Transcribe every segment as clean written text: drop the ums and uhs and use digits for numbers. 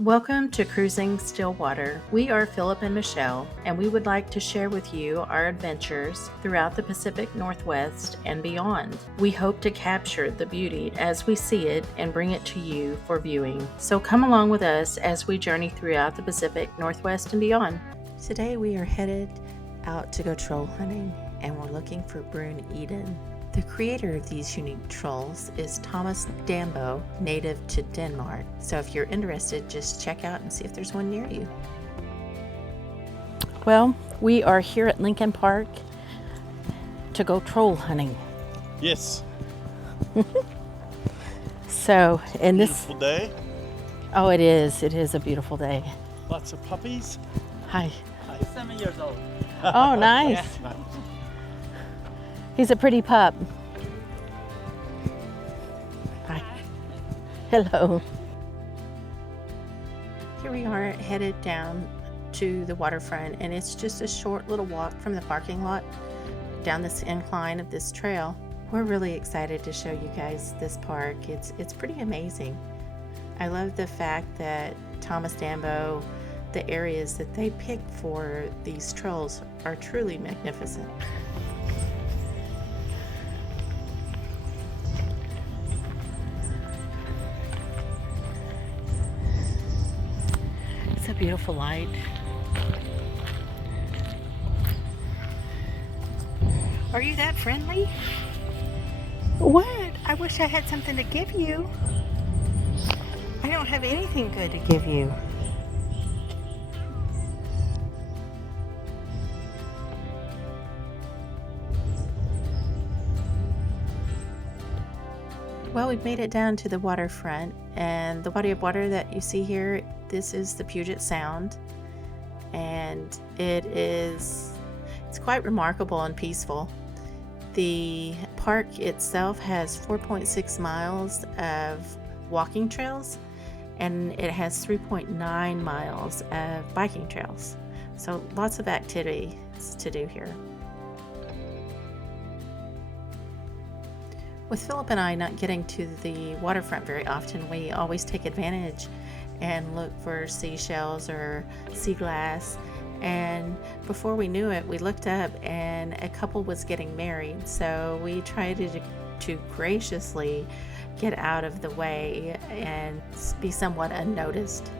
Welcome to Cruising Stillwater. We are Philip and Michelle, and we would like to share with you our adventures throughout the Pacific Northwest and beyond. We hope to capture the beauty as we see it and bring it to you for viewing. So come along with us as we journey throughout the Pacific Northwest and beyond. Today we are headed out to go troll hunting, and we're looking for Bruun Idun. The creator of these unique trolls is Thomas Dambo, native to Denmark. So if you're interested, just check out and see if there's one near you. Well, we are here at Lincoln Park to go troll hunting. Yes. So, in this beautiful day. Oh, it is. It is a beautiful day. Lots of puppies. Hi. Hi. 7 years old. Oh, nice. Yeah. He's a pretty pup. Hi. Hello. Here we are headed down to the waterfront, and it's just a short little walk from the parking lot down this incline of this trail. We're really excited to show you guys this park. It's pretty amazing. I love the fact that Thomas Dambo, the areas that they picked for these trolls are truly magnificent. It's a beautiful light. Are you that friendly? What? I wish I had something to give you. I don't have anything good to give you. Well, we've made it down to the waterfront, and the body of water that you see here, this is the Puget Sound, and it's quite remarkable and peaceful. The park itself has 4.6 miles of walking trails, and it has 3.9 miles of biking trails. So lots of activities to do here. With Philip and I not getting to the waterfront very often, we always take advantage and look for seashells or sea glass. And before we knew it, we looked up and a couple was getting married. So we tried to graciously get out of the way and be somewhat unnoticed.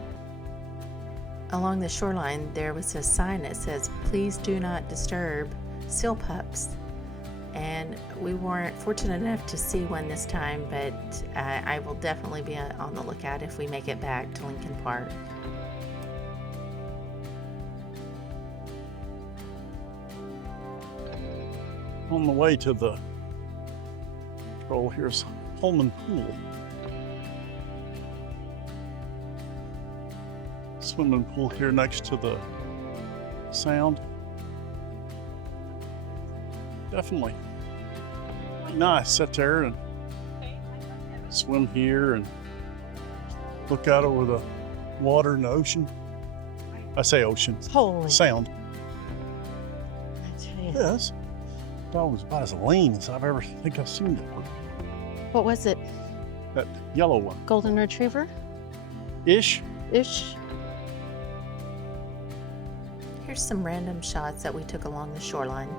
Along the shoreline, there was a sign that says, "Please do not disturb seal pups." And we weren't fortunate enough to see one this time, but I will definitely be on the lookout if we make it back to Lincoln Park. On the way to the troll, here's Pullman Pool. Swimming pool here next to the sound. Definitely nice. Sit there and swim here and look out over the water and the ocean. I say ocean. Holy. Sound. I tell you. Yes. Dog was about as lean as I've ever think I've seen that one. What was it? That yellow one. Golden Retriever? Ish. Here's some random shots that we took along the shoreline.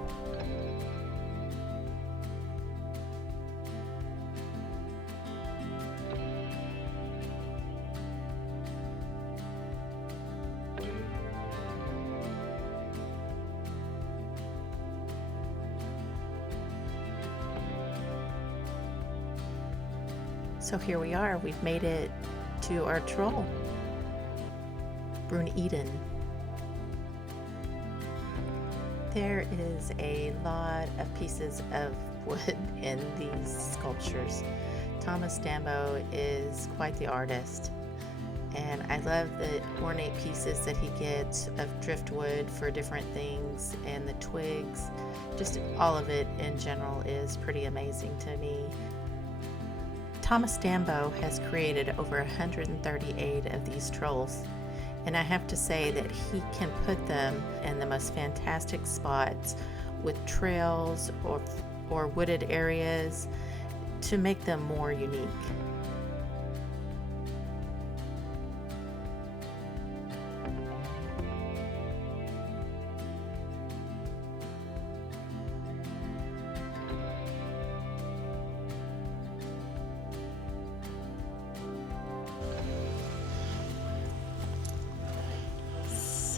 So here we are, we've made it to our troll, Bruun Idun. There is a lot of pieces of wood in these sculptures. Thomas Dambo is quite the artist, and I love the ornate pieces that he gets of driftwood for different things, and the twigs. Just all of it in general is pretty amazing to me. Thomas Dambo has created over 138 of these trolls, and I have to say that he can put them in the most fantastic spots with trails or wooded areas to make them more unique.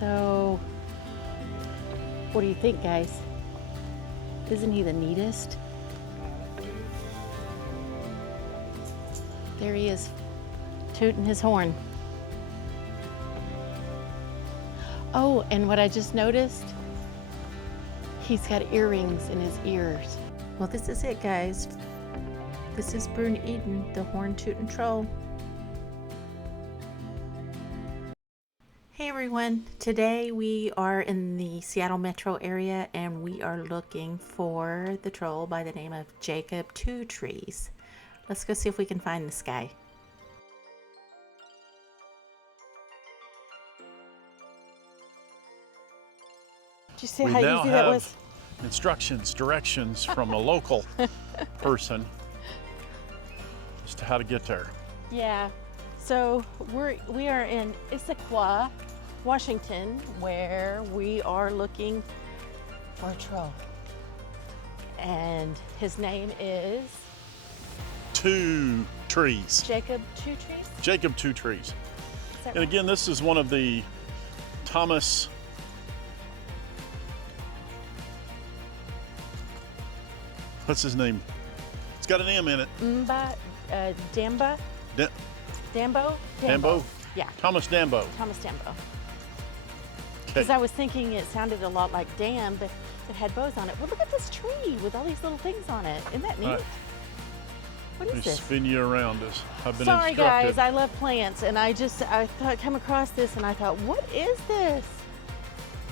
So, what do you think, guys? Isn't he the neatest? There he is, tooting his horn. Oh, and what I just noticed, he's got earrings in his ears. Well, this is it, guys. This is Bruun Idun, the horn tooting troll. Hey everyone, today we are in the Seattle metro area and we are looking for the troll by the name of Jakob Two Trees. Let's go see if we can find this guy. Did you see how easy that was? Instructions, directions from a local person as to how to get there. Yeah, so we are in Issaquah, Washington, where we are looking for a troll. And his name is? Two Trees. Jakob Two Trees? Jakob Two Trees. And Right? again, this is one of the Thomas what's his name? It's got an M in it. Dambo? Dambo? Dambo? Yeah. Thomas Dambo. Thomas Dambo. Okay. Because I was thinking it sounded a lot like dam, but it had bows on it. Well, look at this tree with all these little things on it. Isn't that neat? Right. What Let is me this? spin you around as I've been Sorry instructed. guys, I love plants, and I come across this and I thought, what is this?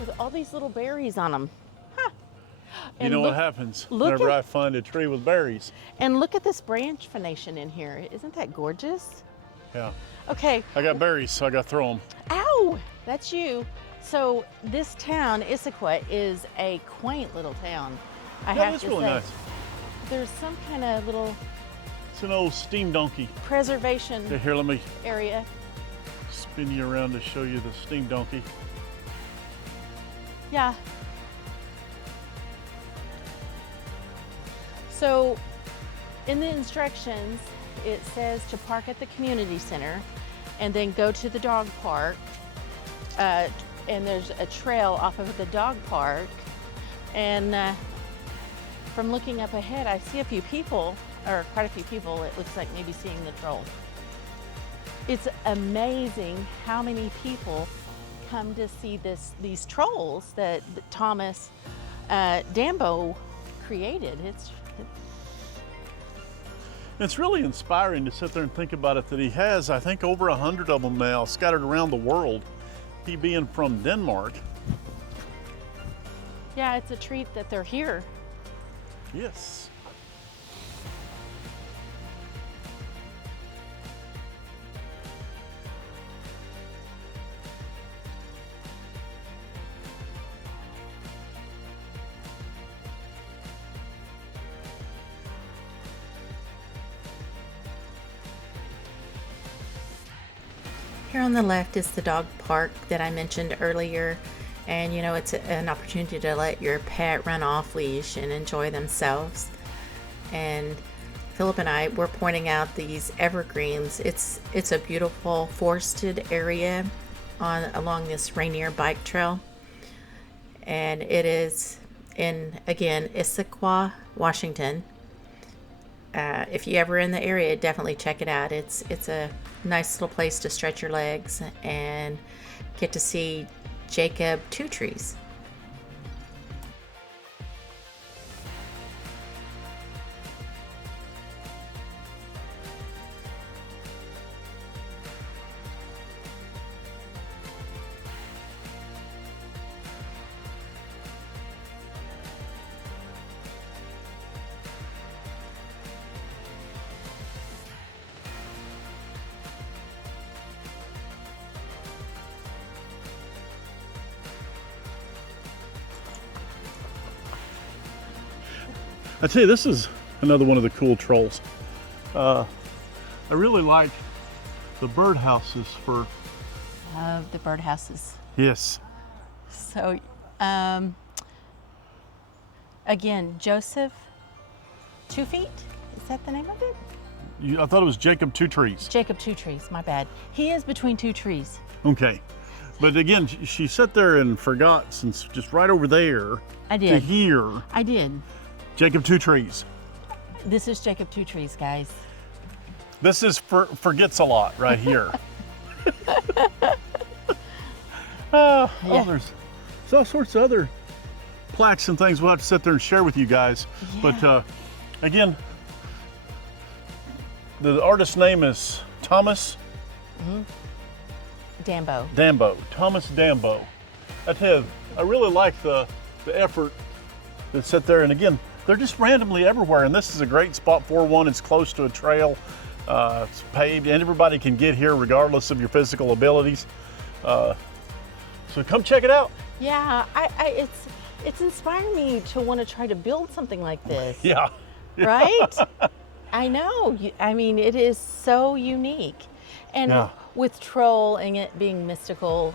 With all these little berries on them. Huh. You And know look, what happens look whenever at- I find a tree with berries? And look at this branch formation in here. Isn't that gorgeous? Yeah. Okay. I got berries, so I got to throw them. Ow! That's you. So this town, Issaquah, is a quaint little town. I Yeah, have it's to really say. nice. There's some kind of little It's an old steam donkey. preservation Okay, here, let me area. spin you around to show you the steam donkey. Yeah. So in the instructions, it says to park at the community center and then go to the dog park. And there's a trail off of the dog park. And from looking up ahead, I see a few people, or quite a few people. It looks like maybe seeing the troll. It's amazing how many people come to see these trolls that Thomas Dambo created. It's really inspiring to sit there and think about it that he has, I think, over 100 of them now scattered around the world. He being from Denmark. Yeah, it's a treat that they're here. Yes. Here on the left is the dog park that I mentioned earlier, and you know, it's an opportunity to let your pet run off leash and enjoy themselves. And Philip and I were pointing out these evergreens. It's a beautiful forested area along this Rainier bike trail, and it is in, again, Issaquah, Washington. If you're ever in the area, definitely check it out. It's a nice little place to stretch your legs and get to see Jakob Two Trees. I tell you, this is another one of the cool trolls. I really like the birdhouses for. Love the birdhouses. Yes. So, again, Joseph 2 Feet, is that the name of it? I thought it was Jakob Two Trees. Jakob Two Trees, my bad. He is between two trees. Okay. But again, she sat there and forgot, since just right over there. I did. To here. I did. Jakob Two Trees. This is Jakob Two Trees, guys. This is forgets a lot right here. Oh, there's all sorts of other plaques and things we'll have to sit there and share with you guys. Yeah. But again, the artist's name is Thomas Dambo. Thomas Dambo. I tell you, I really like the effort to sit there, and again, they're just randomly everywhere, and this is a great spot for one. It's close to a trail, it's paved, and everybody can get here regardless of your physical abilities. So come check it out. Yeah, it's inspired me to want to try to build something like this. Yeah. Right? I know. I mean, it is so unique. And with Troll and it being mystical,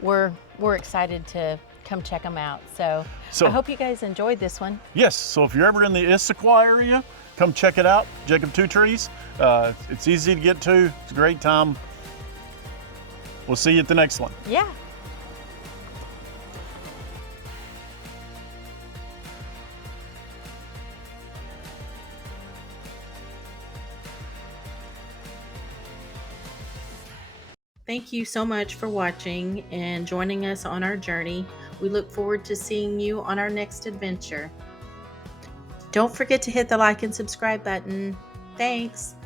we're excited to come check them out. So I hope you guys enjoyed this one. Yes, so if you're ever in the Issaquah area, come check it out, Jakob Two Trees. It's easy to get to, it's a great time. We'll see you at the next one. Yeah. Thank you so much for watching and joining us on our journey. We look forward to seeing you on our next adventure. Don't forget to hit the like and subscribe button. Thanks.